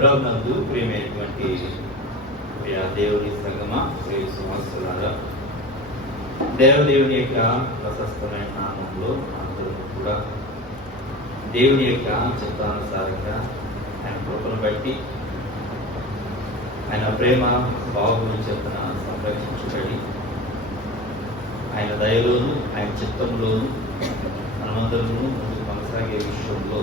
ప్రభునందు ప్రియమైనటువంటి దేవుని సంగమ ప్రియ సంవత్సరాల దేవదేవుని యొక్క ప్రశస్తమైన నామంలో అందరూ కూడా దేవుని యొక్క చిత్తానుసారంగా ఆయన కృపను బట్టి ఆయన ప్రేమ బాగుని చెప్తున్న సంరక్షించబడి ఆయన దయలోను ఆయన చిత్తంలోను మనమందరము ముందుకు కొనసాగే విషయంలో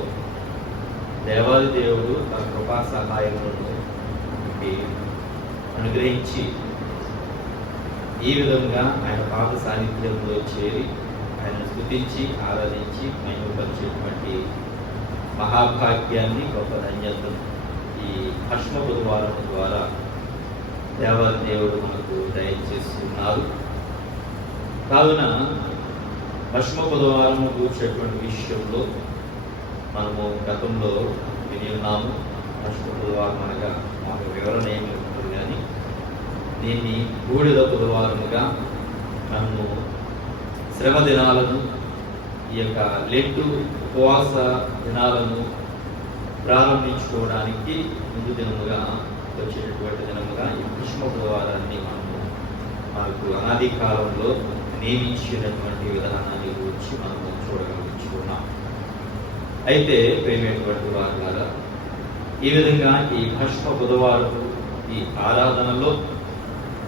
దేవాది దేవుడు తన కృపా సహాయములను అనుగ్రహించి ఈ విధంగా ఆయన పాద సాన్నిధ్యంలో చేరి ఆయన స్తుతించి ఆరాధించి మహిమపరిచేటువంటి మహాభాగ్యాన్ని గొప్ప ధన్యతను ఈ అష్టమ బుధవారం ద్వారా దేవాది దేవుడు మనకు దయచేస్తున్నారు. కావున అష్టమ బుధవారము కూర్చేటువంటి విషయంలో మనము గతంలో విని ఉన్నాము. అష్టమ బుధవారం అనగా మాకు వివరణ ఏమి ఉంటుంది, కానీ దీన్ని బూడిద బుధవారముగా మనము శ్రమ దినాలను, ఈ యొక్క లెంటు ఉపవాస దినాలను ప్రారంభించుకోవడానికి ముందు దినముగా వచ్చేటటువంటి దినముగా ఈ అష్టమ బుధవారాన్ని మనకు అనాది కాలంలో నియమించినటువంటి విధానాన్ని గురించి మనము చూడగలుగుతున్నాం. అయితే ప్రేమైనటువంటి వారులారా, ఈ విధంగా ఈ అష్టమ బుధవారం ఈ ఆరాధనలో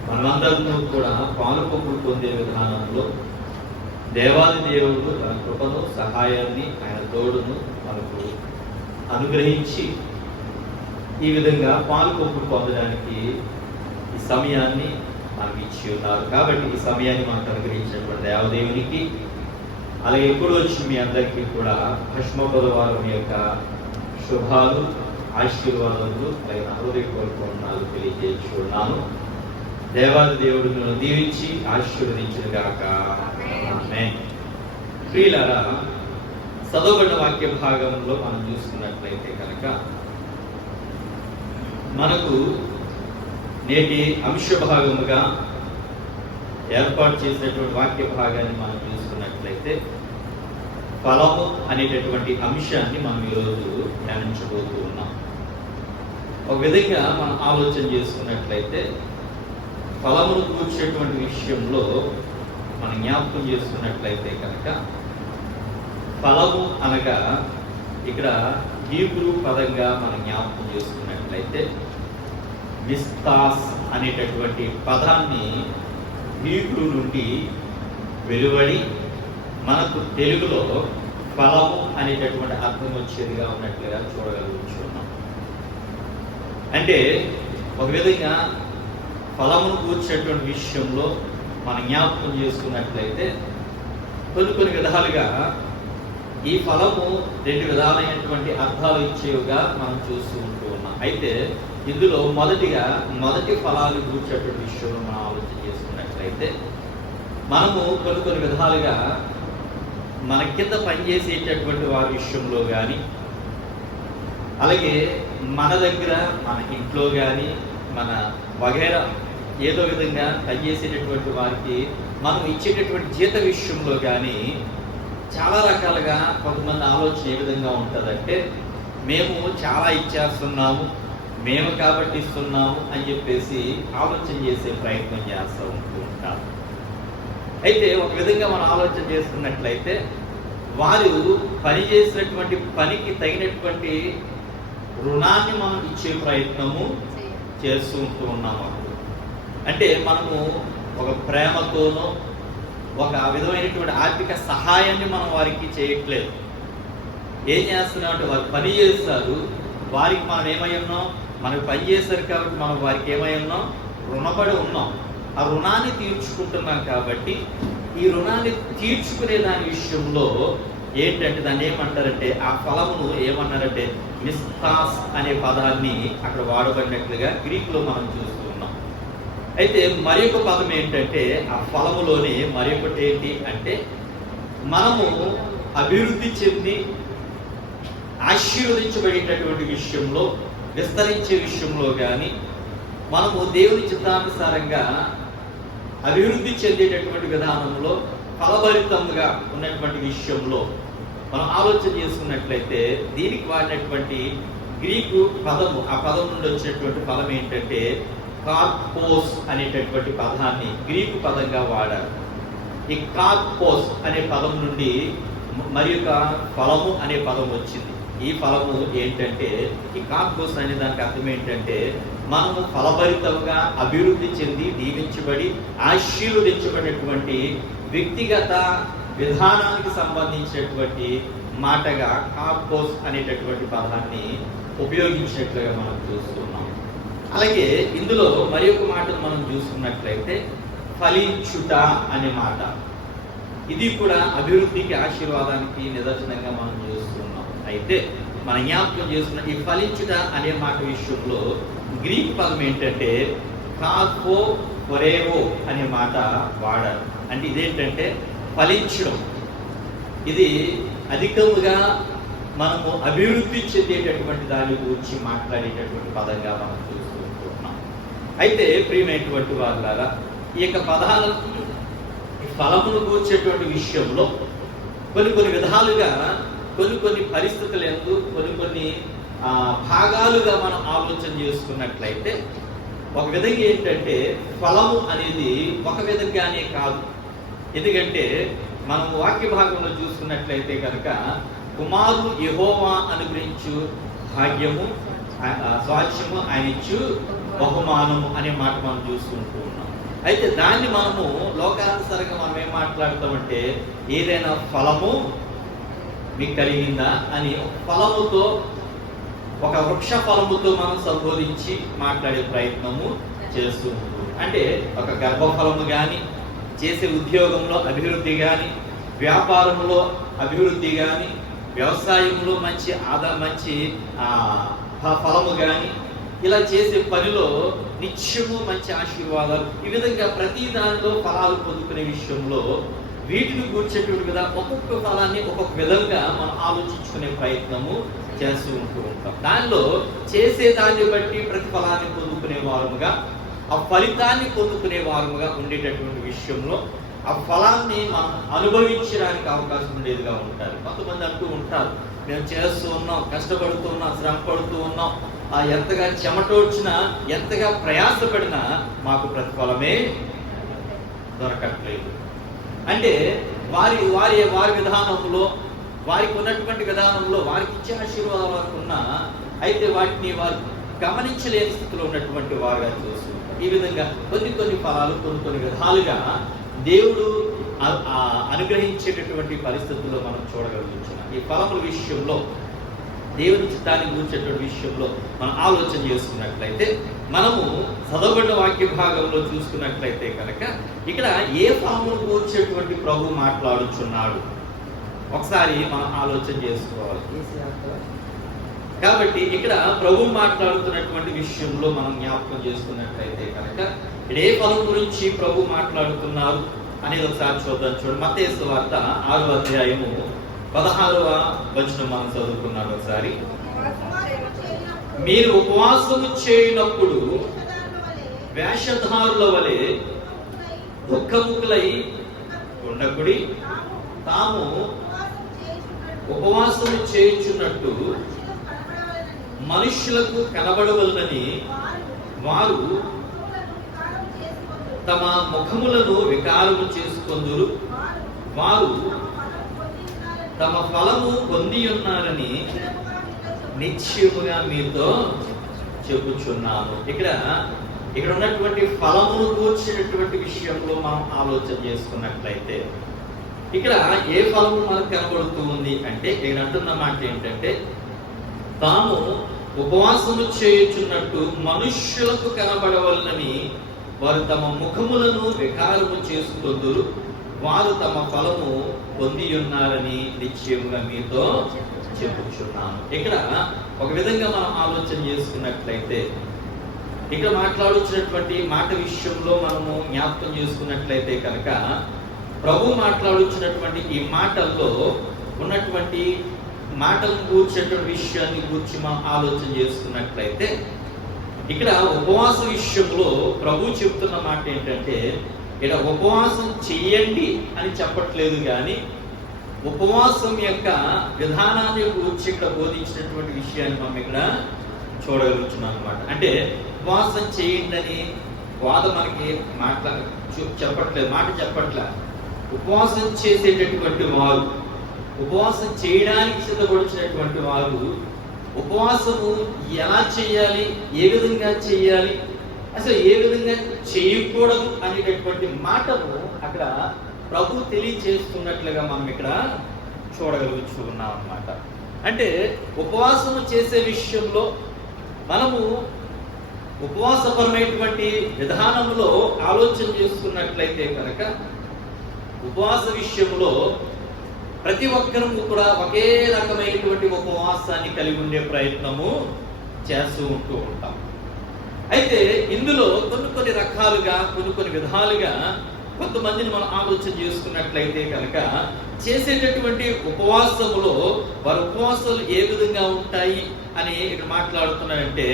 మనమందరూ కూడా పాలుపొక్కులు పొందే విధానంలో దేవాది దేవుడు తన కృపను సహాయాన్ని ఆయన తోడును మనకు అనుగ్రహించి ఈ విధంగా పాలుపొక్కులు పొందడానికి ఈ సమయాన్ని మనకి ఇచ్చి ఉన్నారు. కాబట్టి ఈ సమయాన్ని మనకు అనుగ్రహించినటువంటి దేవదేవునికి, అలాగే ఎప్పుడు వచ్చి మీ అందరికీ కూడా అష్టమ బుధవారం యొక్క శుభాలు, ఆశీర్వాదాలు, అలాగే హృదయపూర్వకాలు తెలియజేస్తున్నాను. దేవాది దేవుడు మిమ్మల్ని దీవించి ఆశీర్వదించును గాక. ఆమేన్. ప్రియులారా, చదవబడిన వాక్య భాగంలో మనం చూసుకున్నట్లయితే కనుక మనకు నేటి అంశ భాగముగా ఏర్పాటు చేసినటువంటి వాక్య భాగాన్ని మనం చూసుకున్నట్లయితే ఫలము అనేటటువంటి అంశాన్ని మనం ఈరోజు ధ్యానించబోతూ ఉన్నాం. ఒక విధంగా మనం ఆలోచన చేసుకున్నట్లయితే ఫలమును కూర్చేటువంటి విషయంలో మనం జ్ఞాపకం చేసుకున్నట్లయితే కనుక ఫలము అనగా ఇక్కడ హీబ్రూ పదంగా మనం జ్ఞాపకం చేసుకున్నట్లయితే మిస్తాస్ అనేటటువంటి పదాన్ని హీబ్రూ నుండి వెలువడి మనకు తెలుగులో ఫలము అనేటటువంటి అర్థం వచ్చేదిగా ఉన్నట్లుగా చూడగలుగుతున్నాం. అంటే ఒక విధంగా ఫలమును కూర్చేటువంటి విషయంలో మనం జ్ఞాపకం చేసుకున్నట్లయితే కొన్ని విధాలుగా ఈ ఫలము రెండు విధాలైనటువంటి అర్థాలు ఇచ్చేవిగా మనం చూస్తూ ఉంటూ ఉన్నాం. అయితే ఇందులో మొదటి ఫలాలు కూర్చేటువంటి విషయంలో మనం ఆలోచన చేసుకున్నట్లయితే మనము కొన్ని విధాలుగా మన కింద పనిచేసేటటువంటి వారి విషయంలో కానీ, అలాగే మన దగ్గర మన ఇంట్లో కానీ, మన వగైరా ఏదో విధంగా పనిచేసేటటువంటి వారికి మనం ఇచ్చేటటువంటి జీత విషయంలో కానీ చాలా రకాలుగా కొంతమంది ఆలోచన ఏ విధంగా ఉంటుందంటే, మేము చాలా ఇచ్చేస్తున్నాము, మేము కాబట్టి ఇస్తున్నాము అని చెప్పేసి ఆలోచన చేసే ప్రయత్నం చేస్తూ ఉంటూ ఉంటారు. అయితే ఒక విధంగా మనం ఆలోచన చేసుకున్నట్లయితే వారు పని చేసినటువంటి పనికి తగినటువంటి రుణాన్ని మనం ఇచ్చే ప్రయత్నము చేస్తూ ఉంటూ ఉన్నాము. అంటే మనము ఒక ప్రేమతోనో ఒక విధమైనటువంటి ఆర్థిక సహాయాన్ని మనం వారికి చేయట్లేదు. ఏం చేస్తున్నాం అంటే వారు పని చేస్తారు, వారికి మనం ఏమై ఉన్నాం, మనకు పని చేస్తారు కాబట్టి మనం వారికి ఏమై ఉన్నాం, రుణపడి ఉన్నాం. ఆ రుణాన్ని తీర్చుకుంటున్నాం కాబట్టి ఈ రుణాన్ని తీర్చుకునే దాని విషయంలో ఏంటంటే దాన్ని ఏమంటారంటే ఆ ఫలమును ఏమన్నారంటే మిస్తాస్ అనే పదాన్ని అక్కడ వాడబడినట్లుగా గ్రీకులో మనం చూస్తూ ఉన్నాం. అయితే మరొక పదం ఏంటంటే ఆ ఫలములోనే మరొకటి ఏంటి అంటే మనము అభివృద్ధి చెంది ఆశీర్వదించబడేటటువంటి విషయంలో, విస్తరించే విషయంలో కానీ, మనము దేవుని చిత్తానుసారంగా అభివృద్ధి చెందేటటువంటి విధానంలో ఫలభరితంగా ఉన్నటువంటి విషయంలో మనం ఆలోచన చేసుకున్నట్లయితే దీనికి వాడినటువంటి గ్రీకు పదము, ఆ పదం నుండి వచ్చినటువంటి పదం ఏంటంటే కార్పోస్ అనేటటువంటి పదాన్ని గ్రీకు పదంగా వాడారు. ఈ కార్పోస్ అనే పదం నుండి మరి ఒక ఫలము అనే పదం వచ్చింది. ఈ ఫలము ఏంటంటే, ఈ కార్పోస్ అనే దానికి అర్థం ఏంటంటే, మనము ఫలభరితంగా అభివృద్ధి చెంది దీవించబడి ఆశీర్వదించబడినటువంటి వ్యక్తిగత విధానానికి సంబంధించినటువంటి మాటగా కార్పోస్ అనేటటువంటి పదాన్ని ఉపయోగించినట్లుగా మనం చూస్తున్నాం. అలాగే ఇందులో మరి ఒక మాటను మనం చూసుకున్నట్లయితే ఫలించుట అనే మాట, ఇది కూడా అభివృద్ధికి ఆశీర్వాదానికి నిదర్శనంగా మనం చూస్తున్నాం. అయితే మన జ్ఞాపకం చేస్తున్న ఈ ఫలించుట అనే మాట విషయంలో గ్రీక్ పదం ఏంటంటే కార్పో కొరేవో అనే మాట వాడారు. అంటే ఇదేంటంటే ఫలించడం, ఇది అధికముగా మనము అభివృద్ధి చెందేటటువంటి దాని గురించి మాట్లాడేటటువంటి పదంగా మనం చూస్తున్నాం. అయితే ప్రియమైనటువంటి వారులారా, ఈ యొక్క పదాలకు ఫలమును కూర్చేటువంటి విషయంలో కొన్ని విధాలుగా కొన్ని పరిస్థితులు ఎందు కొన్ని భాగాలుగా మనం ఆలోచన చేసుకున్నట్లయితే, ఒక విధంగా ఏంటంటే ఫలము అనేది ఒక విధంగానే కాదు. ఎందుకంటే మనం వాక్య భాగంలో చూసుకున్నట్లయితే కనుక కుమారుడు యెహోవా అనుగ్రహించు భాగ్యము స్వాస్థ్యము ఆయన ఇచ్చు బహుమానము అనే మాట మనం చూసుకుంటూ ఉన్నాం. అయితే దాన్ని మనము లోకానుసారంగా మనం ఏం మాట్లాడతామంటే, ఏదైనా ఫలము మీకు కలిగిందా అని ఫలముతో, ఒక వృక్ష ఫలముతో మనం సంబోధించి మాట్లాడే ప్రయత్నము చేస్తూ ఉంటాం. అంటే ఒక గర్భఫలము కానీ, చేసే ఉద్యోగంలో అభివృద్ధి కానీ, వ్యాపారంలో అభివృద్ధి కానీ, వ్యవసాయంలో మంచి ఫలము కానీ, ఇలా చేసే పనిలో నిత్యము మంచి ఆశీర్వాదాలు, ఈ విధంగా ప్రతి దానిలో ఫలాలు పొందుకునే విషయంలో వీటిని కూర్చేటువంటి కదా ఒక్కొక్క ఫలాన్ని ఒక్కొక్క విధంగా మనం ఆలోచించుకునే ప్రయత్నము చేస్తూ ఉంటాం. దానిలో చేసే దాన్ని బట్టి ప్రతిఫలాన్ని పొందుకునే వారముగా, ఆ ఫలితాన్ని పొందుకునే వారముగా ఉండేటటువంటి విషయంలో ఆ ఫలాన్ని మనం అనుభవించడానికి అవకాశం ఉండేదిగా ఉంటారు. కొంతమంది అంటూ ఉంటారు, మేము చేస్తూ ఉన్నాం, కష్టపడుతూ ఉన్నాం, శ్రమ పడుతూ ఉన్నాం, ఎంతగా చెమటోడ్చినా, ఎంతగా ప్రయాసపడినా మాకు ప్రతిఫలమే దొరకట్లేదు. అంటే వారి వారి వారి విధానంలో, వారికి ఉన్నటువంటి విధానంలో వారికి ఇచ్చే ఆశీర్వాదాలు వారికి ఉన్నా, అయితే వాటిని వారు గమనించలేని స్థితిలో ఉన్నటువంటి వారుగా చూస్తూ ఈ విధంగా కొన్ని ఫలాలు కొన్ని విధాలుగా దేవుడు అనుగ్రహించేటటువంటి పరిస్థితుల్లో మనం చూడగలుగుతున్నాం. ఈ ఫలముల విషయంలో, దేవుని చిత్తాన్ని కూర్చేటువంటి విషయంలో మనం ఆలోచన చేసుకున్నట్లయితే, మనము చదవబడిన వాక్య భాగంలో చూసుకున్నట్లయితే కనుక ఇక్కడ ఏ ఫలమును కూర్చేటువంటి ప్రభు మాట్లాడుచున్నాడు ఒకసారి మనం ఆలోచన చేసుకోవాలి. కాబట్టి ఇక్కడ ప్రభు మాట్లాడుతున్నటువంటి విషయంలో మనం జ్ఞాపకం చేసుకున్నట్లయితే కనుక ఇక్కడ ఏ ఫలం గురించి ప్రభు మాట్లాడుతున్నారు అనేది ఒకసారి చూద్దాం. చూడండి, మత్తయి సువార్త 6వ అధ్యాయము 16వ వచనం మనం చదువుకున్నాం ఒకసారి. మీరు ఉపవాసము చేయనప్పుడు వేషధారుల వలె దుఃఖముఖులై ఉండకుడి, తాము ఉపవాసము చేయుచున్నట్టు మనుష్యులకు కనబడవలనని వారు తమ ముఖములను వికారము చేసుకొందురు, వారు తమ ఫలము పొంది ఉన్నారని నిశ్చయముగా మీతో చెప్పుచున్నాను. ఇక్కడ ఉన్నటువంటి ఫలమును కూర్చినటువంటి విషయంలో మనం ఆలోచన చేసుకున్నట్లయితే, ఇక్కడ ఏ ఫలము మనకు కనబడుతూ ఉంది అంటే, ఇక్కడ అంటున్న మాట ఏంటంటే, తాము ఉపవాసము చేయుచున్నట్టు మనుష్యులకు కనబడవలనని వారు తమ ముఖములను వికారము చేసుకొందురు, వారు తమ ఫలము పొంది ఉన్నారని నిశ్చయముగా మీతో చెప్పుచున్నాను. ఇక్కడ ఒక విధంగా మనం ఆలోచన చేసుకున్నట్లయితే, ఇక్కడ మాట్లాడుచున్నటువంటి మాట విషయంలో మనము జ్ఞాపకం చేసుకున్నట్లయితే కనుక, ప్రభు మాట్లాడుచున్నటువంటి ఈ మాటల్లో ఉన్నటువంటి మాటలను కూర్చేటువంటి విషయాన్ని గురించి మనం ఆలోచన చేసుకున్నట్లయితే, ఇక్కడ ఉపవాస విషయంలో ప్రభు చెప్తున్న మాట ఏంటంటే, ఇక్కడ ఉపవాసం చెయ్యండి అని చెప్పట్లేదు, కానీ ఉపవాసం యొక్క విధానాన్ని గురించి ఇక్కడ బోధించినటువంటి విషయాన్ని మనం ఇక్కడ చూడగలుగుతున్నాం అనమాట. అంటే ఉపవాసం చేయండి అని వాద మనకి చెప్పట్లేదు, మాట చెప్పట్లే. ఉపవాసం చేసేటటువంటి వారు, ఉపవాసం చేయడానికి సిద్ధపడిచినటువంటి వారు ఉపవాసము ఎలా చేయాలి, ఏ విధంగా చేయాలి, అసలు ఏ విధంగా చేయకూడదు అనేటటువంటి మాటను అక్కడ ప్రభు తెలియజేస్తున్నట్లుగా మనం ఇక్కడ చూడగలుగుతున్నాం అన్నమాట. అంటే ఉపవాసము చేసే విషయంలో మనము ఉపవాసపరమైనటువంటి విధానంలో ఆలోచన చేసుకున్నట్లయితే కనుక ఉపవాస విషయంలో ప్రతి ఒక్కరూ కూడా ఒకే రకమైనటువంటి ఉపవాసాన్ని కలిగి ఉండే ప్రయత్నము చేస్తూ ఉంటూ ఉంటాం. అయితే ఇందులో కొన్ని రకాలుగా కొన్ని విధాలుగా కొంతమందిని మనం ఆలోచన చేసుకున్నట్లయితే కనుక చేసేటటువంటి ఉపవాసములో వారి ఉపవాసాలు ఏ విధంగా ఉంటాయి అని ఇక్కడ మాట్లాడుతున్నారంటే,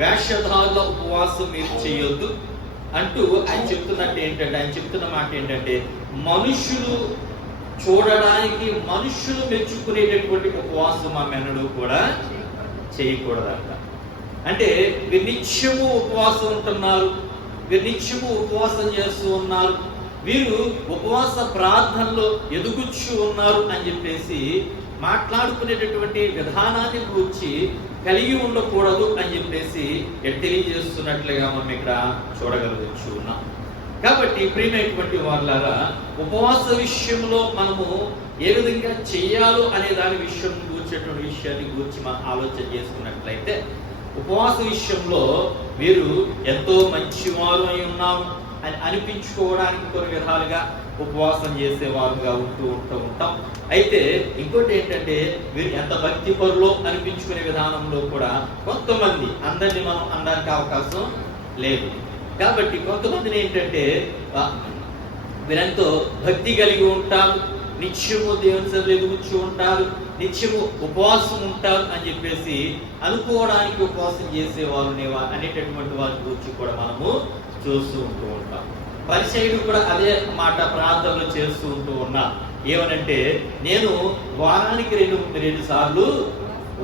వేషధారుల ఉపవాసం మీరు చేయొద్దు అంటూ ఆయన చెప్తున్న మాట ఏంటంటే మనుషులు చూడడానికి, మనుషులు మెచ్చుకునేటటువంటి ఉపవాసం ఆ మెనడు కూడా చేయకూడదంట. అంటే మీరు నిత్యము ఉపవాసం ఉంటున్నారు, మీరు నిత్యము ఉపవాసం చేస్తూ ఉన్నారు, వీరు ఉపవాస ప్రార్థనలో ఎదుగుచ్చు ఉన్నారు అని చెప్పేసి మాట్లాడుకునేటటువంటి విధానాన్ని గురించి కలిగి ఉండకూడదు అని చెప్పేసి తెలియజేస్తున్నట్లుగా మనం ఇక్కడ చూడగలుగుతూ ఉన్నాం. కాబట్టి ప్రియమైనటువంటి వాళ్ళారా, ఉపవాస విషయంలో మనము ఏ విధంగా చేయాలో అనే దాని విషయాన్ని గురించి మనం ఆలోచన చేసుకున్నట్లయితే, ఉపవాస విషయంలో వీరు ఎంతో మంచివారు అయి ఉన్నాం అని అనిపించుకోవడానికి కొన్ని విధాలుగా ఉపవాసం చేసేవారుగా ఉంటూ ఉంటాం. అయితే ఇంకోటి ఏంటంటే, వీరు ఎంత భక్తి పరులో అనిపించుకునే విధానంలో కూడా కొంతమంది, అందరినీ మనం అనడానికి అవకాశం లేదు కాబట్టి కొంతమందిని ఏంటంటే వీరెంతో భక్తి కలిగి ఉంటారు, నిత్యము దేవుని సన్నిధిలో ఎదుగుచూ ఉంటారు, నిత్యము ఉపవాసం ఉంటారు అని చెప్పేసి అనుకోవడానికి ఉపవాసం చేసేవారు అనేటటువంటి వారి గురించి కూడా మనము చూస్తూ ఉంటూ ఉంటాం. పరిచయుడు కూడా అదే మాట ప్రార్థనలు చేస్తూ ఉంటూ ఉన్నా. ఏమనంటే, నేను వారానికి 2 సార్లు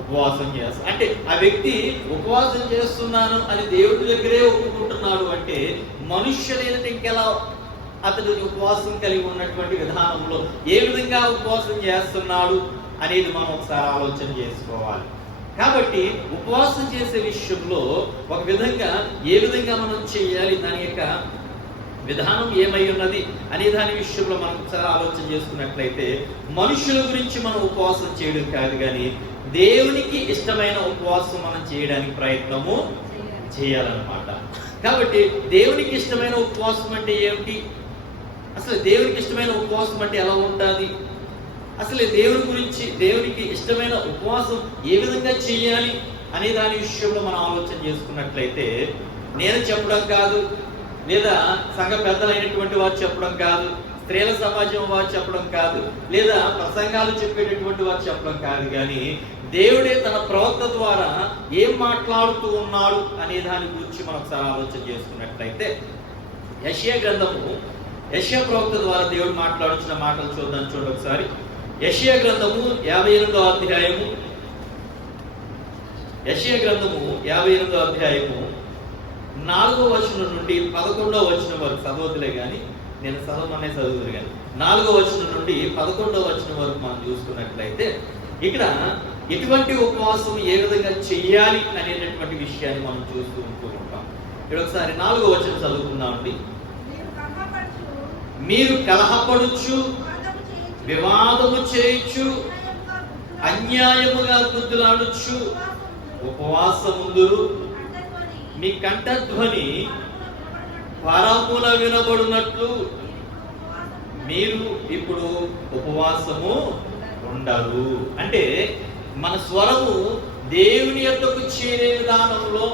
ఉపవాసం చేస్తాను అంటే, ఆ వ్యక్తి ఉపవాసం చేస్తున్నాను అని దేవుడి దగ్గరే ఒప్పుకుంటున్నాడు అంటే, మనుష్యులైన ఇంకెలా అతడు ఉపవాసం కలిగి ఉన్నటువంటి విధానంలో ఏ విధంగా ఉపవాసం చేస్తున్నాడు అనేది మనం ఒకసారి ఆలోచన చేసుకోవాలి. కాబట్టి ఉపవాసం చేసే విషయంలో ఒక విధంగా ఏ విధంగా మనం చేయాలి, దాని యొక్క విధానం ఏమై ఉన్నది అనే దాని విషయంలో మనం ఒకసారి ఆలోచన చేసుకున్నట్లయితే, మనుషుల గురించి మనం ఉపవాసం చేయడం కాదు, కానీ దేవునికి ఇష్టమైన ఉపవాసం మనం చేయడానికి ప్రయత్నము చేయాలన్నమాట. కాబట్టి దేవునికి ఇష్టమైన ఉపవాసం అంటే ఏమిటి, అసలు దేవునికి ఇష్టమైన ఉపవాసం అంటే ఎలా ఉంటుంది, అసలు దేవునికి ఇష్టమైన ఉపవాసం ఏ విధంగా చేయాలి అనే దాని విషయంలో మనం ఆలోచన చేసుకున్నట్లయితే, నేను చెప్పడం కాదు, లేదా సంఘ పెద్దలైనటువంటి వారు చెప్పడం కాదు, స్త్రీల సమాజం వారు చెప్పడం కాదు, లేదా ప్రసంగాలు చెప్పేటటువంటి వారు చెప్పడం కాదు, కానీ దేవుడే తన ప్రవక్త ద్వారా ఏం మాట్లాడుతూ ఉన్నాడు అనే దాని గురించి మనం ఒకసారి ఆలోచన చేసుకున్నట్లయితే, యెషయా ప్రవక్త ద్వారా దేవుడు మాట్లాడుతున్న మాటలు చూడండి ఒకసారి. యెషయా గ్రంథము 58వ అధ్యాయము, యెషయా గ్రంథము 58వ అధ్యాయము 4వ వచనం నుండి 11వ వచనం వరకు చదవదులే కానీ, నేను చదువుదురు కానీ 4వ వచనం నుండి 11వ వచనం వరకు మనం చూసుకున్నట్లయితే, ఇక్కడ ఎటువంటి ఉపవాసం ఏ విధంగా చెయ్యాలి అనేటటువంటి విషయాన్ని మనం చూస్తూ ఉంటాం. ఇక్కడ ఒకసారి 4వ వచనం చదువుకుందామండి. మీరు కలహపడుచు, వివాదము చేయొచ్చు, అన్యాయముగా బుద్ధులాడుచు ఉపవాసముందురు, మీ కంఠధ్వని పరమున వినబడినట్లు మీరు ఇప్పుడు ఉపవాసము ఉండరు. అంటే మన స్వరము దేవుని యొద్దకు చేరే విధానంలో,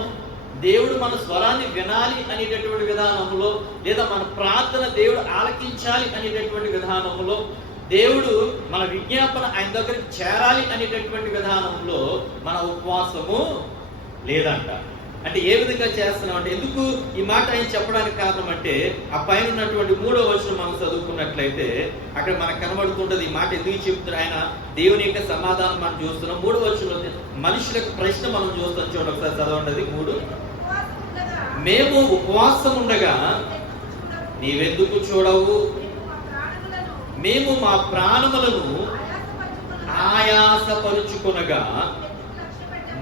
దేవుడు మన స్వరాన్ని వినాలి అనేటటువంటి విధానంలో, లేదా మన ప్రార్థన దేవుడు ఆలకించాలి అనేటటువంటి విధానంలో, దేవుడు మన విజ్ఞాపన ఆయన దగ్గరికి చేరాలి అనేటటువంటి విధానంలో మన ఉపవాసము లేదంట. అంటే ఏ విధంగా చేస్తున్నాం అంటే, ఎందుకు ఈ మాట ఆయన చెప్పడానికి కారణం అంటే, ఆ పైన ఉన్నటువంటి 3వ వచనం మనం చదువుకున్నట్లయితే అక్కడ మనకు కనబడుతుంటది ఈ మాట ఎందుకు చెప్తున్నారు. ఆయన దేవుని యొక్క సమాధానం మనం చూస్తున్నాం. 3వ వచనంలో మనుషులకు ప్రశ్న మనం చూస్తాం. చూడండి ఒకసారి చదవండి. 3 మేము ఉపవాసం ఉండగా నీవెందుకు చూడవు, మేము మా ప్రాణములను ఆయాసపరుచుకొనగా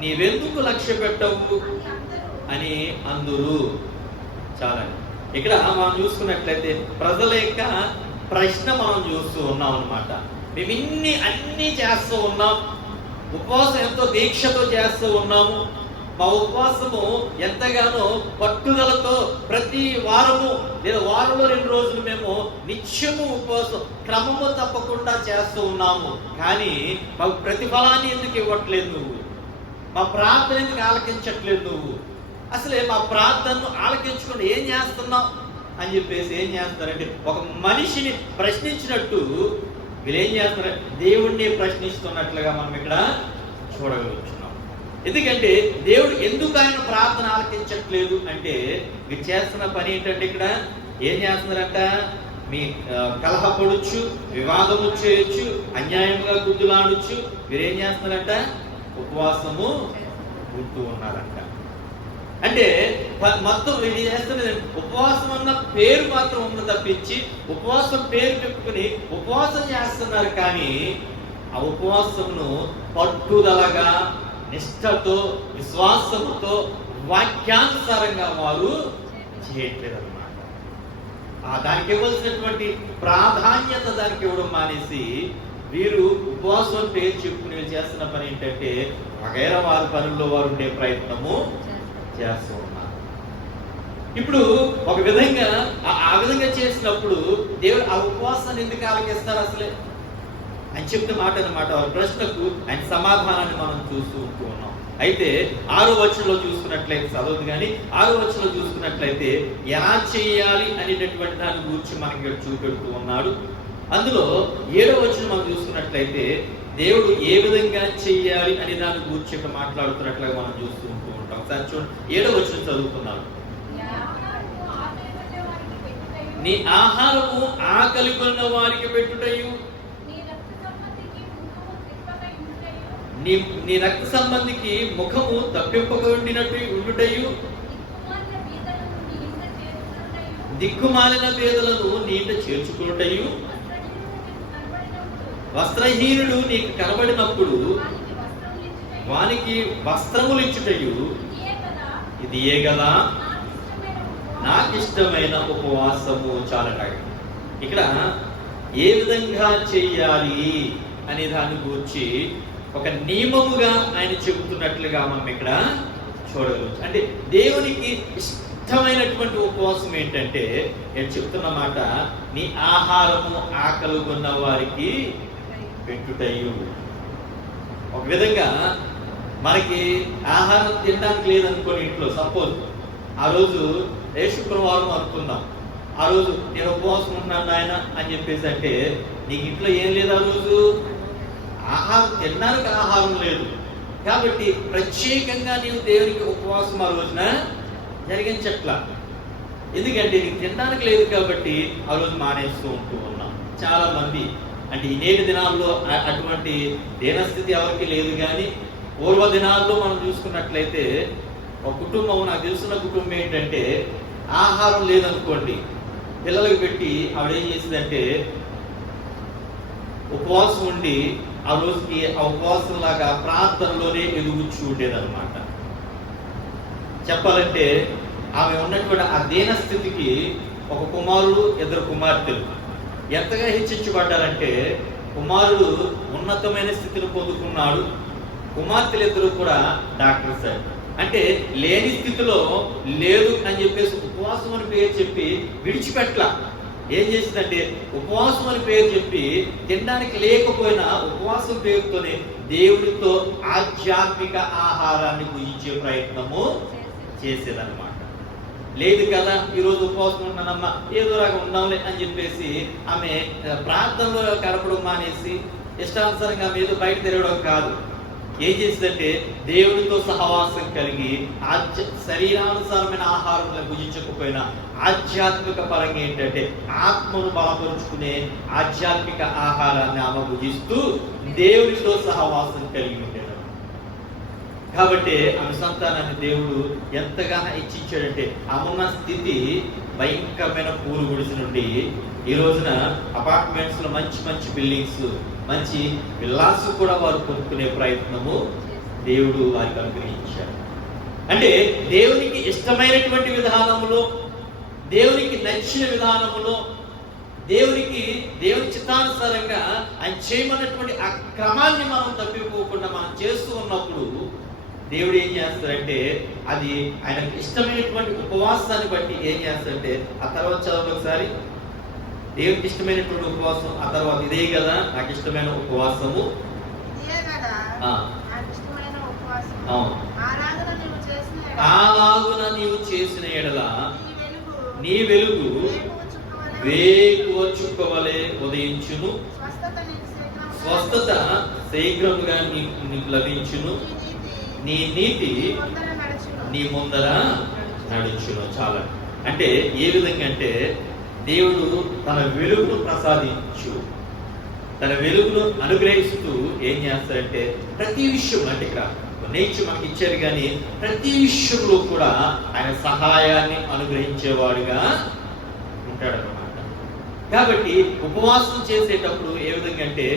నీవెందుకు లక్ష్య పెట్టవు అని అందురు. చాలండి. ఇక్కడ మనం చూసుకున్నట్లయితే ప్రజల యొక్క ప్రశ్న మనం చూస్తూ ఉన్నాం అన్నమాట. మేము అన్ని చేస్తూ ఉన్నాం, ఉపవాసం ఎంతో దీక్షతో చేస్తూ ఉన్నాము, మా ఉపవాసము ఎంతగానో పట్టుదలతో ప్రతి వారము లేదా వారంలో 2 రోజులు మేము నిత్యము ఉపవాసం క్రమము తప్పకుండా చేస్తూ ఉన్నాము. కానీ మాకు ప్రతిఫలాన్ని ఎందుకు ఇవ్వట్లేదు నువ్వు, మా ప్రార్థన ఎందుకు ఆలకించట్లేదు నువ్వు, అసలే మా ప్రార్థనను ఆలకించుకొని ఏం చేస్తున్నావు అని చెప్పేసి ఏం చేస్తారంటే, ఒక మనిషిని ప్రశ్నించినట్టు వీళ్ళు ఏం చేస్తారు, దేవుణ్ణి ప్రశ్నిస్తున్నట్లుగా మనం ఇక్కడ చూడగలుగుతున్నాం. ఎందుకంటే దేవుడు ఎందుకు ఆయన ప్రార్థన ఆలకించట్లేదు అంటే, మీరు చేస్తున్న పని ఏంటంటే ఇక్కడ ఏం చేస్తున్నారంట, మీ కలహపడొచ్చు, వివాదము చేయొచ్చు, అన్యాయంగా గుద్దులాడొచ్చు, మీరేం చేస్తున్నారంట, ఉపవాసము ఉంటూ ఉన్నారంట. అంటే మొత్తం ఇది చేస్తున్నది ఉపవాసం అన్న పేరు మాత్రం ఉన్న తప్పించి ఉపవాసం పేరు చెప్పుకుని ఉపవాసం చేస్తున్నారు. కానీ ఆ ఉపవాసమును పట్టుదలగా, నిష్ఠతో, విశ్వాసముతో, వాక్యానుసారంగా వారు చేయట్లేదు అన్నమాట. దానికి ఇవ్వాల్సినటువంటి ప్రాధాన్యత దానికి ఇవ్వడం మానేసి వీరు ఉపవాసం పేరు చెప్పుకుని చేస్తున్న పని ఏంటంటే, వగైరా వారి పనుల్లో వారు ఉండే ప్రయత్నము చేస్తూ ఉన్నారు. ఇప్పుడు ఒక విధంగా ఆ విధంగా చేసినప్పుడు దేవుడు ఆ ఉపవాసాన్ని ఎందుకు ఆలకిస్తారు అసలే అని చెప్తే మాట అన్నమాట. వారి ప్రశ్నకు ఆయన సమాధానాన్ని మనం చూస్తూ ఉంటూ ఉన్నాం. అయితే 6వ వచనంలో చూసుకున్నట్లయితే చదవదు, కానీ 6వ వచనంలో చూసుకున్నట్లయితే ఎలా చేయాలి అనేటటువంటి దాని గురించి మనకి చూపెడుతూ ఉన్నాడు. అందులో 7వ వచనం మనం చూసుకున్నట్లయితే దేవుడు ఏ విధంగా చెయ్యాలి అనే దాని గురించి ఇక్కడ మాట్లాడుతున్నట్లుగా మనం చూస్తూ ఉంటూ ఉంటాం. ఒకసారి చూడండి, 7వ వచనం చదువుతున్నాను. నీ ఆహారము ఆకలి కొన్న వారికి పెట్టుటయు, నీ రక్త సంబంధికి ముఖము తప్పింపక ఉండుటయు, దిక్కుమాలిన పేదలను నీట చేర్చుకున్నటయు, వస్త్రహీనుడు నీకు కనబడినప్పుడు వానికి వస్త్రములు ఇచ్చుటయు, ఇది ఏ కదా నాకు ఇష్టమైన ఉపవాసము. చాలట. ఇక్కడ ఏ విధంగా చెయ్యాలి అనే దాని గురించి ఒక నియమముగా ఆయన చెబుతున్నట్లుగా మనం ఇక్కడ చూడవచ్చు. అంటే దేవునికి ఇష్టమైనటువంటి ఉపవాసం ఏంటంటే, నేను చెప్తున్న మాట, నీ ఆహారము ఆకలి కొన్న వారికి పెట్టుటయు. ఒక విధంగా మనకి ఆహారం తినడానికి లేదనుకోని ఇంట్లో, సపోజ్ ఆ రోజు శుక్రవారం అనుకుందాం, ఆ రోజు నేను ఉపవాసం ఉన్నాను ఆయన అని చెప్పేసి అంటే, నీకు ఇంట్లో ఏం లేదు, ఆ రోజు ఆహారం తినడానికి ఆహారం లేదు కాబట్టి ప్రత్యేకంగా నీవు దేవునికి ఉపవాసం ఆ రోజున జరిగించట్లా. ఎందుకంటే నీకు తినడానికి లేదు కాబట్టి ఆ రోజు మానేస్తూ ఉంటూ ఉన్నాం. చాలా మంది అంటే ఈ నేటి దినాల్లో అటువంటి దీనస్థితి ఎవరికి లేదు. కానీ పూర్వ దినాల్లో మనం చూసుకున్నట్లయితే ఒక కుటుంబం, నాకు తెలుసున్న కుటుంబం ఏంటంటే, ఆహారం లేదనుకోండి, పిల్లలకు పెట్టి ఆవిడ ఏం చేసిందంటే ఉపవాసం ఉండి ఆ రోజుకి ఆ ఉపవాసం లాగా ప్రార్థనలోనే ఎదుగుచ్చు ఉండేదన్నమాట. చెప్పాలంటే ఆమె ఉన్నటువంటి ఆ దీన స్థితికి ఒక కుమారుడు, 2 కుమార్తెలు ఎంతగా హెచ్చించబడ్డారంటే, కుమారుడు ఉన్నతమైన స్థితిని పొందుకున్నాడు, కుమార్తెలు 2 కూడా డాక్టర్స్. అంటే లేని స్థితిలో లేదు అని చెప్పేసి ఉపవాసం అని పేరు చెప్పి విడిచిపెట్ల. ఏం చేసిందంటే ఉపవాసం అని పేరు చెప్పి తినడానికి లేకపోయినా ఉపవాసం పేరుతోనే దేవుడితో ఆధ్యాత్మిక ఆహారాన్ని భుజించే ప్రయత్నము చేసేదన్నమాట. లేదు కదా ఈరోజు ఉపవాసం ఉన్నానమ్మా, ఏదో రకంగా ఉండాలి అని చెప్పేసి ఆమె ప్రార్థనలో గడపడం మానేసి ఇష్టానుసారంగా ఆమె ఏదో బయట తిరగడం కాదు, ఏం చేసిందంటే దేవుడితో సహవాసం కలిగి శరీరానుసారమైన ఆహారం భుజించకపోయినా ఆధ్యాత్మిక పరంగా ఏంటంటే ఆత్మను బలపరుచుకునే ఆధ్యాత్మిక ఆహారాన్ని ఆమె భుజిస్తూ దేవుడితో సహవాసం కలిగి ఉండేది. కాబట్టి ఆమె సంతానాన్ని దేవుడు ఎంతగా హెచ్చించాడంటే ఆమెన్న స్థితి భయంకరమైన పూలు గుడిసి నుండి ఈ రోజున అపార్ట్మెంట్స్ లో మంచి మంచి బిల్డింగ్స్, మంచి విల్లాస్ కూడా వారు కొనుక్కునే ప్రయత్నము దేవుడు వారికి అనుగ్రహించాడు. అంటే దేవునికి ఇష్టమైనటువంటి విధానములో, దేవునికి నచ్చిన విధానములో, దేవుని చిత్తానుసారంగా ఆయన చేయమన్నటువంటి ఆ క్రమాన్ని మనం తప్పిపోకుండా మనం చేస్తూ ఉన్నప్పుడు దేవుడు ఏం చేస్తాడంటే అది ఆయనకు ఇష్టమైనటువంటి ఉపవాసాన్ని బట్టి ఏం చేస్తాడంటే ఆ తర్వాత చదవండి ఒకసారి. దేవునికి ఇష్టమైనటువంటి ఉపవాసం, ఆ తర్వాత ఇదే కదా నాకు ఇష్టమైన ఉపవాసము, అలాగున నీవు చేసిన ఎడల నీ వెలుగు వేకువ చుక్కవలె ఉదయించును, స్వస్థత శీఘ్రముగా నీకు లభించును, నీ నీతి నీ ముందర నడుచును. చాలా అంటే ఏ విధంగా అంటే దేవుడు తన వెలుగును ప్రసాదించు, తన వెలుగును అనుగ్రహిస్తూ ఏం చేస్తాడంటే ప్రతి విషయం, అంటే ఇక్కడ నేచర్ మనకి ఇచ్చారు కానీ ప్రతి విషయంలో కూడా ఆయన సహాయాన్ని అనుగ్రహించేవాడుగా ఉంటాడనమాట. కాబట్టి ఉపవాసం చేసేటప్పుడు ఏ విధంగా అంటే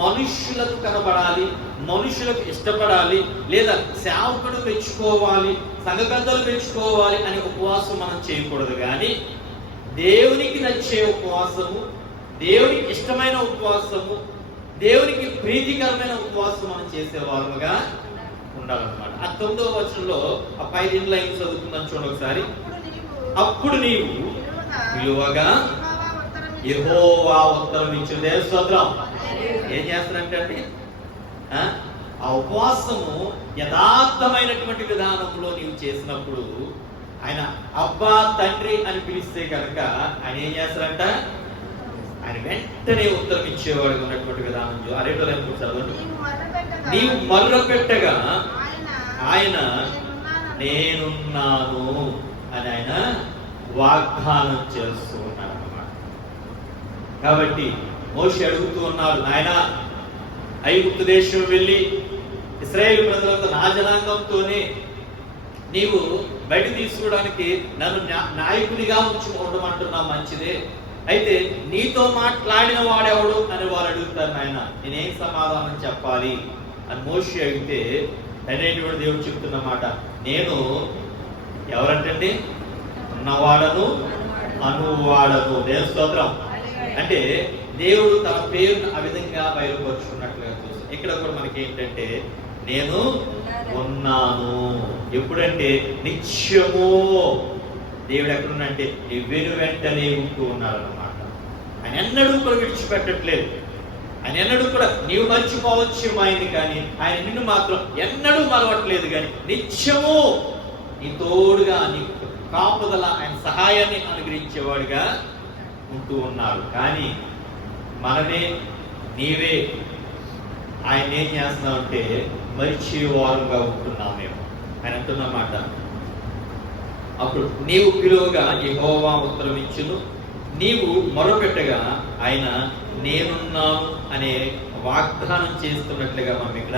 మనుష్యులకు కనబడాలి, మనుషులకు ఇష్టపడాలి, లేదా సేవకుడు మెచ్చుకోవాలి, సంఘ పెద్దలు మెచ్చుకోవాలి అనే ఉపవాసం మనం చేయకూడదు. కానీ దేవునికి నచ్చే ఉపవాసము, దేవునికి ఇష్టమైన ఉపవాసము, దేవునికి ప్రీతికరమైన ఉపవాసం మనం చేసేవాళ్ళుగా ఉండాలన్నమాట. ఆ 9వ వచనంలో ఆ 5 లైన్స్ చదువుతుందని చూడండి ఒకసారి. అప్పుడు నీవు విలువగా యెహోవా ఉత్తరం ఇచ్చు. దేవుని స్తోత్రం. ఏం చేస్తారంటే ఆ ఉపవాసము యథార్థమైనటువంటి విధానంలో నీవు చేసినప్పుడు ఆయన అబ్బా తండ్రి అని పిలిస్తే కనుక ఆయన ఏం చేస్తారంట, ఆయన వెంటనే ఉత్తరం ఇచ్చేవాడు ఉన్నటువంటి విధానం. నీవు మొర్ర పెట్టగా ఆయన నేనున్నాను అని ఆయన వాగ్దానం చేస్తూ ఉన్నాడు అన్నమాట. కాబట్టి మోషే అడుగుతూ ఉన్నాడు, నాయన ఐగుప్తు దేశం వెళ్ళి ఇశ్రాయేలు ప్రజలతో నా జనాంగంతోనే నీవు బయట తీసుకోవడానికి నన్ను నాయకునిగా ఉండమంటున్నావు, మంచిదే. అయితే నీతో మాట్లాడిన వాడెవడు అని వారు అడుగుతారు. నాయన నేనేం సమాధానం చెప్పాలి అని మోషే అడిగితే అనేటువంటి దేవుడు చెప్తున్నమాట, నేను ఎవరంటే ఉన్నవాడను అనువాడను. దేవుని స్తోత్రం. అంటే దేవుడు తన పేరును ఆ విధంగా బయలుపరుచుకున్నట్లుగా చూస్తాం. ఇక్కడ కూడా మనకి ఏంటంటే నేను ఉన్నాను. ఎప్పుడంటే నిత్యము దేవుడు ఎక్కడున్నంటే నీ వెంటనే ఉంటూ ఉన్నాడు అన్నమాట. ఆయన ఎన్నడూ కూడా విడిచిపెట్టట్లేదు. ఆయన ఎన్నడూ కూడా నీవు మర్చిపోవచ్చు ఆయన్ని, కానీ ఆయన నిన్ను మాత్రం ఎన్నడూ మరవట్లేదు. కానీ నిత్యము నీ తోడుగా, నీ కాపుదల, ఆయన సహాయాన్ని అనుగ్రహించేవాడుగా ఉంటూ ఉన్నాడు. కానీ మనమే నీవే ఆయన ఏం చేస్తున్నామంటే మరిచేవారుగా ఉంటున్నాం మేము. ఆయన అంటున్నమాట, అప్పుడు నీవు పిలువగా యెహోవా ఉత్తరం ఇచ్చును, నీవు మొరపెట్టగా ఆయన నేనున్నాను అనే వాగ్దానం చేస్తున్నట్లుగా మనం ఇక్కడ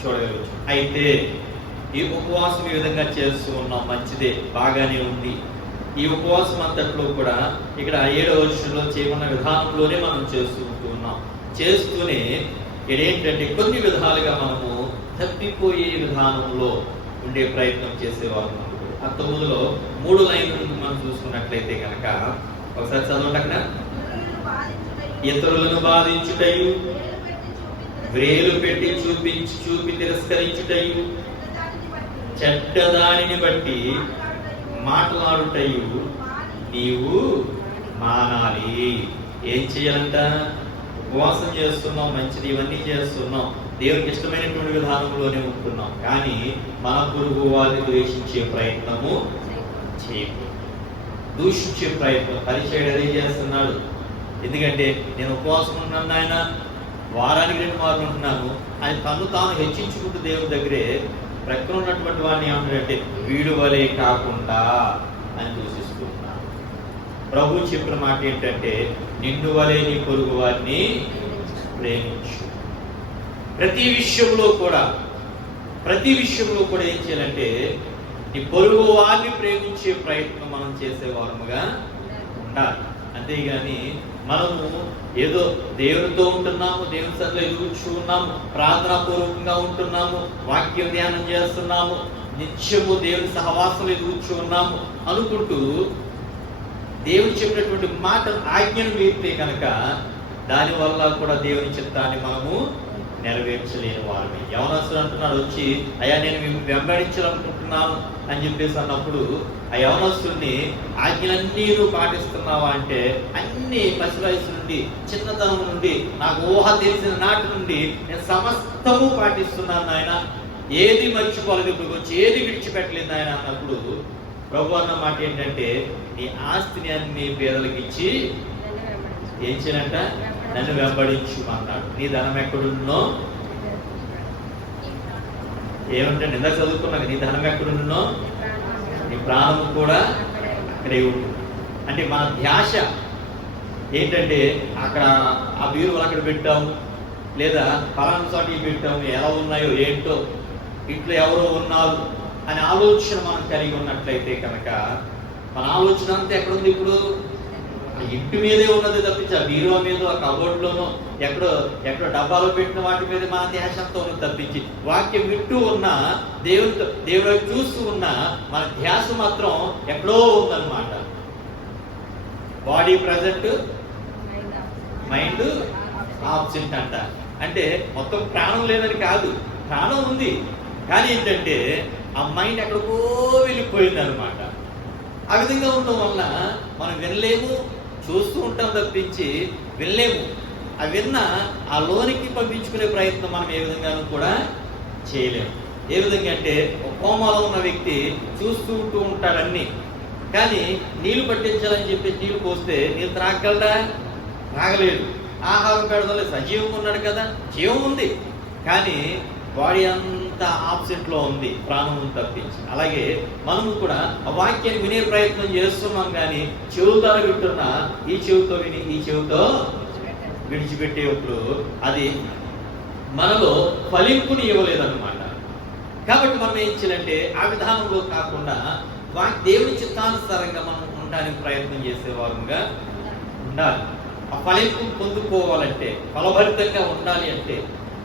చూడవచ్చు. అయితే ఈ ఉపవాసం ఈ విధంగా చేస్తూ ఉన్నాం, మంచిదే, బాగానే ఉంది. ఈ ఉపవాసం అంతట్లో కూడా ఇక్కడ 7వ వచనంలో చేయమన్న విధానంలోనే మనం చేస్తూ ఉన్నాం. చేస్తూనే ఇదేంటంటే కొన్ని విధాలుగా మనము తప్పిపోయే విధానంలో ఉండే ప్రయత్నం చేసేవాళ్ళం. ఆ 9లో 3 లైన్లు మనం చూసుకున్నట్లయితే కనుక ఒకసారి చదవండి. అక్కడ ఇతరులను బాధించుటయు, వ్రేలు పెట్టి చూపి తిరస్కరించుటయు, చెడ్డదానిని బట్టి మాట్లాడుటయు నీవు మానాలి. ఏం చేయాలంట? ఉపవాసం చేస్తున్నాం, మంచిది, ఇవన్నీ చేస్తున్నాం, దేవునికి ఇష్టమైనటువంటి విధానంలోనే ఉంటున్నాం. కానీ మన పొరుగు వారిని ద్వేషించే ప్రయత్నము చేయకూడదు, దూషించే ప్రయత్నం. పరిచయం అదే చేస్తున్నాడు. ఎందుకంటే నేను ఉపవాసం ఉన్నాను ఆయన, వారానికి 2 మార్లు ఉంటున్నాను అని తను తాను హెచ్చించుకుంటూ దేవుని దగ్గరే ప్రక్కన ఉన్నటువంటి వాడిని ఏమంటాడంటే వీడు వలే కాకుండా అని దూషిస్తూ ఉన్నాను. ప్రభు చెప్పిన మాట ఏంటంటే నిన్ను వలే నీ పొరుగు వారిని ప్రేమించు. ప్రతి విషయంలో కూడా ఏం చేయాలంటే నీ పొరుగు వారిని ప్రేమించే ప్రయత్నం మనం చేసేవారముగా ఉండాలి. అంతేగాని మనము ఏదో దేవునితో ఉంటున్నాము, దేవుని సన్నిధిలో ఎదుగుచూ ఉన్నాము, ప్రార్థనాపూర్వకంగా ఉంటున్నాము, వాక్యం ధ్యానం చేస్తున్నాము, నిత్యము దేవుని సహవాసంలో ఎదుగుచూ ఉన్నాము అనుకుంటూ దేవుడు చెప్పినటువంటి మాట ఆజ్ఞను మీరితే కనుక దానివల్ల కూడా దేవుని చిత్తాన్ని మనము నెరవేర్చలేని వారిని. యవనస్తుడు అంటున్నాడు వచ్చి, అయ్యా నేను మేము వెంబడించాలనుకుంటున్నాను అని చెప్పేసి అన్నప్పుడు ఆ యవనస్తుడిని ఆజ్ఞలన్నీ పాటిస్తున్నావా అంటే అన్ని పసి వయసు నుండి, చిన్నతనం నుండి, నాకు ఊహ తెలిసిన నాటి నుండి నేను సమస్తము పాటిస్తున్నాను ఆయన, ఏది మర్చిపోలేదు, ఇప్పుడు వచ్చి ఏది విడిచిపెట్టలేదు ఆయన అన్నప్పుడు ప్రభు అన్న మాట ఏంటంటే నీ ఆస్తిని అన్ని పేదలకు ఇచ్చి ఏం చేయాలంట, నన్ను వెంబడించు అన్నాడు. నీ ధనం ఎక్కడున్నో ఏమంటే నింద చదువుకున్నాక నీ ధనం ఎక్కడున్నో నీ ప్రాణం కూడా అక్కడే ఉంటుంది. అంటే మన ధ్యాస ఏంటంటే అక్కడ ఆ బీరువాలు అక్కడ పెట్టాము, లేదా ఫలానా చోటికి పెట్టాము, ఎలా ఉన్నాయో ఏంటో, ఇంట్లో ఎవరో ఉన్నారు అనే ఆలోచన మనం కలిగి ఉన్నట్లయితే కనుక మన ఆలోచన అంతా ఎక్కడుంది, ఇప్పుడు ఇంటి మీదే ఉన్నది తప్పించి ఆ బీరువా మీద, ఆ కబోర్డ్లోనో ఎక్కడో డబ్బాలో పెట్టిన వాటి మీద మన ధ్యాసంతో ఉన్నది తప్పించి వాక్యం వింటూ ఉన్నా, దేవుడు చూస్తూ ఉన్నా మన ధ్యాస మాత్రం ఎక్కడో ఉందన్నమాట. బాడీ ప్రజెంట్, మైండ్ ఆబ్సెంట్ అంట. అంటే మొత్తం ప్రాణం లేదని కాదు, ప్రాణం ఉంది, కానీ ఏంటంటే ఆ మైండ్ ఎక్కడికో వెళ్ళిపోయింది అనమాట. ఆ విధంగా ఉండడం వల్ల మనం వినలేము, చూస్తూ ఉంటాం తప్పించి వినలేము. ఆ విన్న ఆ లోనికి పంపించుకునే ప్రయత్నం మనం ఏ విధంగానూ కూడా చేయలేము. ఏ విధంగా అంటే ఒక కోమాలో ఉన్న వ్యక్తి చూస్తూ ఉంటాడన్నీ, కానీ నీళ్లు పట్టించాలని చెప్పి నీళ్లు పోస్తే నీళ్ళు త్రాగలడా? త్రాగలేడు. ఆహారం పెడదలే, సజీవం ఉన్నాడు కదా, జీవం ఉంది, కానీ బాడీ అంతా ఆబ్సెంట్లో ఉంది, ప్రాణం తప్పించి. అలాగే మనము కూడా ఆ వాక్యాన్ని వినే ప్రయత్నం చేస్తున్నాం, కానీ చెవుతో వింటున్నా ఈ చెవితో విని ఈ చెవితో విడిచిపెట్టేప్పుడు అది మనలో ఫలింపుని ఇవ్వలేదన్నమాట. కాబట్టి మనం ఏం చేయాలంటే ఆ విధానంలో కాకుండా దేవుని చిత్తానుసారంగా మనం ఉండడానికి ప్రయత్నం చేసేవారుగా ఉండాలి. ఆ ఫలింపు పొందుకోవాలంటే, ఫలభరితంగా ఉండాలి అంటే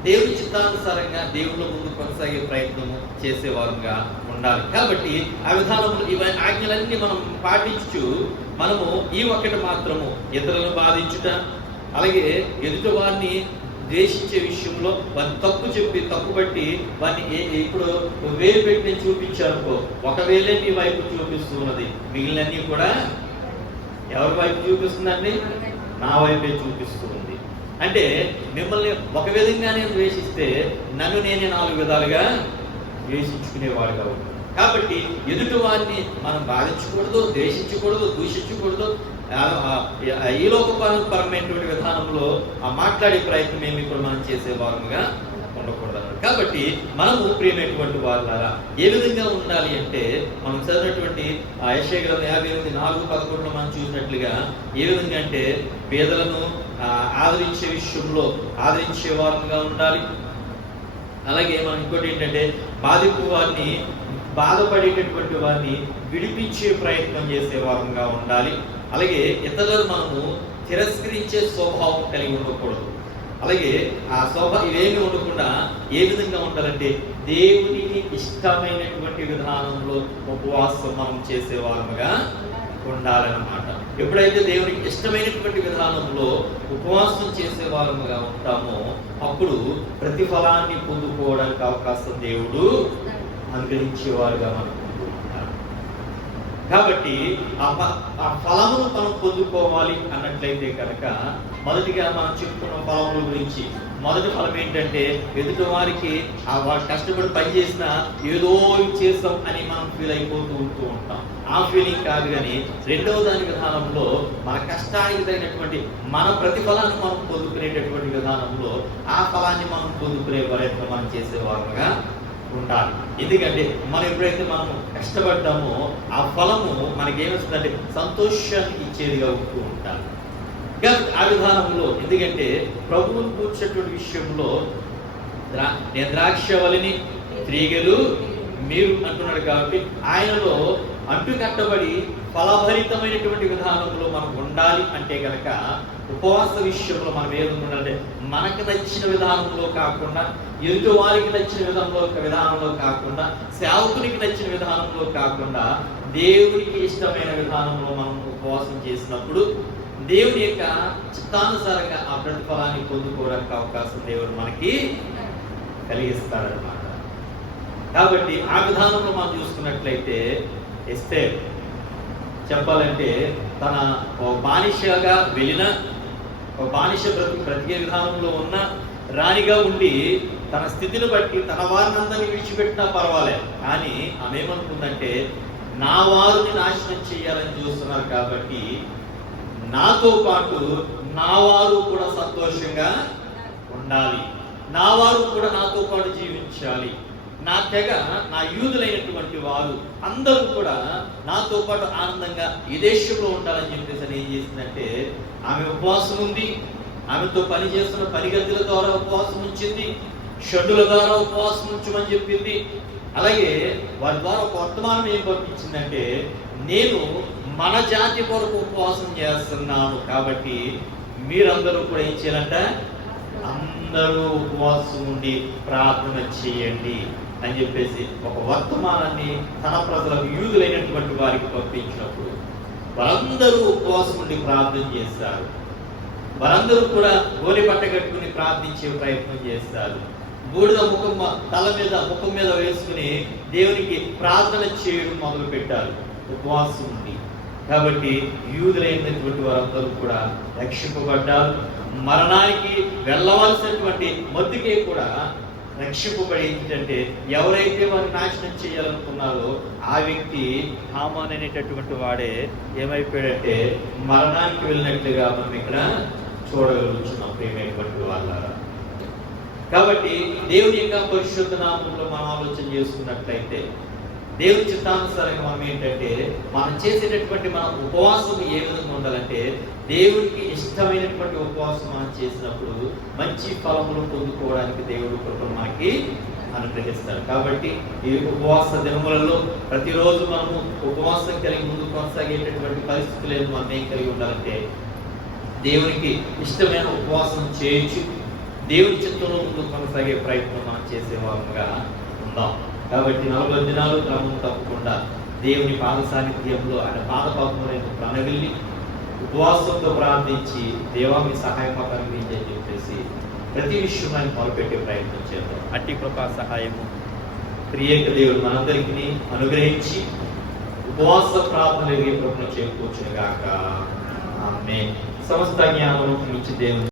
దేవుని చిత్తానుసారంగా దేవుళ్ళ ముందు కొనసాగే ప్రయత్నము చేసేవారుగా ఉండాలి. కాబట్టి ఆ విధానంలో ఇవి ఆజ్ఞలన్నీ మనం పాటించు మనము ఈ ఒక్కటి మాత్రము ఇతరులను బాధించుట, అలాగే ఎదుటి వారిని ద్వేషించే విషయంలో వారిని తప్పు చెప్పి తప్పు బట్టి వారిని ఇప్పుడు వేలు పెట్టి నేను చూపించానుకో, ఒక వేలే నీ వైపు చూపిస్తున్నది, మిగిలినన్నీ కూడా ఎవరి వైపు చూపిస్తుందండి? నా వైపే చూపిస్తుంది. అంటే మిమ్మల్ని ఒక విధంగానే ద్వేషిస్తే నన్ను నేనే 4 విధాలుగా ద్వేషించుకునేవాడుగా ఉంటాను. కాబట్టి ఎదుటి వారిని మనం బాధించకూడదు, ద్వేషించకూడదు, దూషించకూడదు. ఈ లోకపరమైనటువంటి విధానంలో ఆ మాట్లాడే ప్రయత్నం ఏమి కూడా మనం చేసేవారుగా ఉండకూడదు. కాబట్టి మనము ప్రియమైనటువంటి వారులారా ఏ విధంగా ఉండాలి అంటే మనం చదివినటువంటి యెషయా గ్రంథం 58:4-11 మనం చూసినట్లుగా ఏ విధంగా అంటే పేదలను ఆదరించే విషయంలో ఆదరించే వారుగా ఉండాలి. అలాగే మనం ఇంకోటి ఏంటంటే బాధపడేటటువంటి వారిని విడిపించే ప్రయత్నం చేసే వారుగా ఉండాలి. అలాగే ఇతరులను మనము తిరస్కరించే స్వభావం కలిగి ఉండకూడదు. అలాగే ఆ స్వభావం ఇవేమి ఉండకుండా ఏ విధంగా ఉండాలంటే దేవునికి ఇష్టమైనటువంటి విధానంలో ఉపవాసం మనం చేసేవారుగా ఉండాలన్నమాట. ఎప్పుడైతే దేవునికి ఇష్టమైనటువంటి విధానంలో ఉపవాసం చేసేవారుగా ఉంటామో అప్పుడు ప్రతిఫలాన్ని పొందుకోవడానికి అవకాశం దేవుడు అనుగ్రహించేవారుగా మనకు ఉంటారు. కాబట్టి ఆ ఫలమును మనం పొందుకోవాలి అన్నట్లయితే కనుక మొదటిగా మనం చెప్పుకున్న ఫలముల గురించి మొదటి ఫలం ఏంటంటే ఎదుటి వారికి వాళ్ళు కష్టపడి పని చేసినా ఏదో చేస్తాం అని మనం ఫీల్ అయిపోతూ ఉంటాం. ఆ ఫీలింగ్ కాదు, కానీ రెండవ దాని విధానంలో మన కష్టానికి తగినటువంటి మన ప్రతిఫలాన్ని మనం పొందుకునేటటువంటి విధానంలో ఆ ఫలాన్ని మనం పొందుకునే ప్రయత్నం మనం చేసేవారుగా ఉండాలి. ఎందుకంటే మనం ఎప్పుడైతే మనం కష్టపడ్డామో ఆ ఫలము మనకేమొస్తుందంటే సంతోషాన్ని ఇచ్చేదిగా ఉంటూ ఉంటాలి. ఆ విధానంలో ఎందుకంటే ప్రభువును కూర్చేటువంటి విషయంలో నేను ద్రాక్షవల్లిని తీగలు మీరు అంటున్నాడు కాబట్టి ఆయనలో అంటు కట్టబడి ఫలభరితమైనటువంటి విధానంలో మనం ఉండాలి అంటే కనుక ఉపవాస విషయంలో మనం ఏది ఉండాలంటే మనకు నచ్చిన విధానంలో కాకుండా, ఎదుటి వారికి నచ్చిన విధానంలో కాకుండా, సేవకునికి నచ్చిన విధానంలో కాకుండా దేవునికి ఇష్టమైన విధానంలో మనం ఉపవాసం చేసినప్పుడు దేవుని యొక్క చిత్తానుసారంగా ఆ ప్రతిఫలాన్ని పొందుకోవడానికి అవకాశం దేవుడు మనకి కలిగిస్తారన్నమాట. కాబట్టి ఆ విధానంలో మనం చూసుకున్నట్లయితే ఎస్తేర్ చెప్పాలంటే తన బానిసగా వెళ్ళిన బానిస బ్రతికే విధానంలో ఉన్న రాణిగా ఉండి తన స్థితిని బట్టి తన వారిని అందరినీ విడిచిపెట్టినా పర్వాలేదు, కానీ ఆమె ఏమనుకుందంటే నా వారిని నాశనం చేయాలని చూస్తున్నారు కాబట్టి నాతో పాటు నా వారు కూడా సంతోషంగా ఉండాలి, నా వారు కూడా నాతో పాటు జీవించాలి, నా తెగ నా యూదులైనటువంటి వారు అందరూ కూడా నాతో పాటు ఆనందంగా ఈ దేశంలో ఉండాలని చెప్పేసి ఏం చేసిందంటే ఆమె ఉపవాసం ఉంది. ఆమెతో పని చేస్తున్న పనిగతుల ద్వారా ఉపవాసం ఉంచింది, షడ్డుల ద్వారా ఉపవాసం ఉంచమని చెప్పింది. అలాగే వారి ద్వారా ఒక వర్తమానం ఏం పంపించిందంటే నేను మన జాతి కొరకు ఉపవాసం చేస్తున్నాను కాబట్టి మీరందరూ కూడా ఏం చేయాలంట, అందరూ ఉపవాసం ఉండి ప్రార్థన చేయండి అని చెప్పేసి ఒక వర్తమానాన్ని తన ప్రజలకు యూదులైనటువంటి వారికి పంపించినప్పుడు వారందరూ ఉపవాసం ఉండి ప్రార్థన చేస్తారు. వారందరూ కూడా గోలి పట్ట కట్టుకుని ప్రార్థించే ప్రయత్నం చేస్తారు. బూడిద ముఖం మీద వేసుకుని దేవునికి ప్రార్థన చేయడం మొదలు పెట్టారు ఉపవాసం ఉండి. కాబట్టి యూదులైనటువంటి వారందరూ కూడా రక్షింపబడ్డారు. మరణానికి వెళ్ళవలసినటువంటి మొద్దుకే కూడా రక్షింపబడి ఏంటంటే ఎవరైతే వారిని నాశనం చేయాలనుకున్నారో ఆ వ్యక్తి హామాన్ అనేటటువంటి వాడే ఏమైపోయాడంటే మరణానికి వెళ్ళినట్లుగా మనం ఇక్కడ చూడగలుగుతున్నాం ప్రియమైనటువంటి వాళ్ళ. కాబట్టి దేవుని యొక్క పరిశుద్ధ నామంలో మనం ఆలోచన చేసుకున్నట్లయితే దేవుని చిత్తానుసారంగా మనం ఏంటంటే మనం చేసేటటువంటి మన ఉపవాసం ఏ విధంగా ఉండాలంటే దేవుడికి ఇష్టమైనటువంటి ఉపవాసం మనం చేసినప్పుడు మంచి ఫలములు పొందుకోవడానికి దేవుడు కృపను మనకి అనుగ్రహిస్తాడు. కాబట్టి ఈ ఉపవాస దినములలో ప్రతిరోజు మనము ఉపవాసం కలిగి ముందు కొనసాగేటటువంటి పరిస్థితులు మనం ఏం కలిగి ఉండాలంటే దేవునికి ఇష్టమైన ఉపవాసం చేయొచ్చు, దేవుని చిత్తంలో ముందు కొనసాగే ప్రయత్నం మనం చేసేవాళ్ళుగా ఉందాం. కాబట్టి 40 దినాలు క్రమం తప్పకుండా దేవుని పాద సాన్నిధ్యంలో ఆయన పాదపాత్మలను ప్రణవిల్లి ఉపవాసంతో ప్రార్థించి దేవా మీ సహాయం మాకు అనుగ్రహించని చెప్పేసి ప్రతి విషయం ఆయన మొదలుపెట్టే ప్రయత్నం చేద్దాం. అట్టి కృపా సహాయము ప్రియేక దేవుడు మనందరికీ అనుగ్రహించి ఉపవాస ప్రార్థనలు కృపను చేకూర్చును గాక. ఆమేన్. సమస్త జ్ఞానము ఇచ్చి దేవుడు